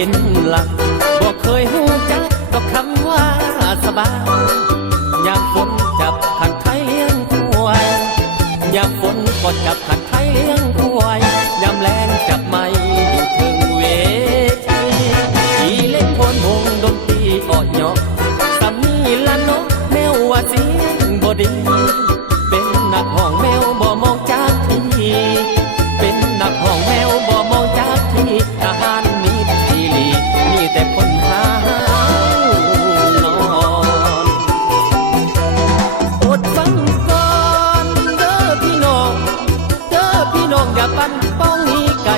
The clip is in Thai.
เป็นหลักบอกเคยหูจักกับคำว่าสบายยามฝนจับขันไทยเลี้ยงควายยามฝนก็จับขันไทยเลี้ยงควายยามแรงจับไม้อยู่ถึงเวทีอีเล่นโพนวงดนตรีอ่อนเหยาะสามีละเนาะแมวว่าเสียงบ่ดีเป็นนักห้องแมวบ่มองจากที่เป็นนักห้องแมวบ่มองจากที่ทหารมีทีลีมีแต่คนหานอนอดฟังก่อนเด้อพี่น้องอย่าปั่นป้องนี้ไก่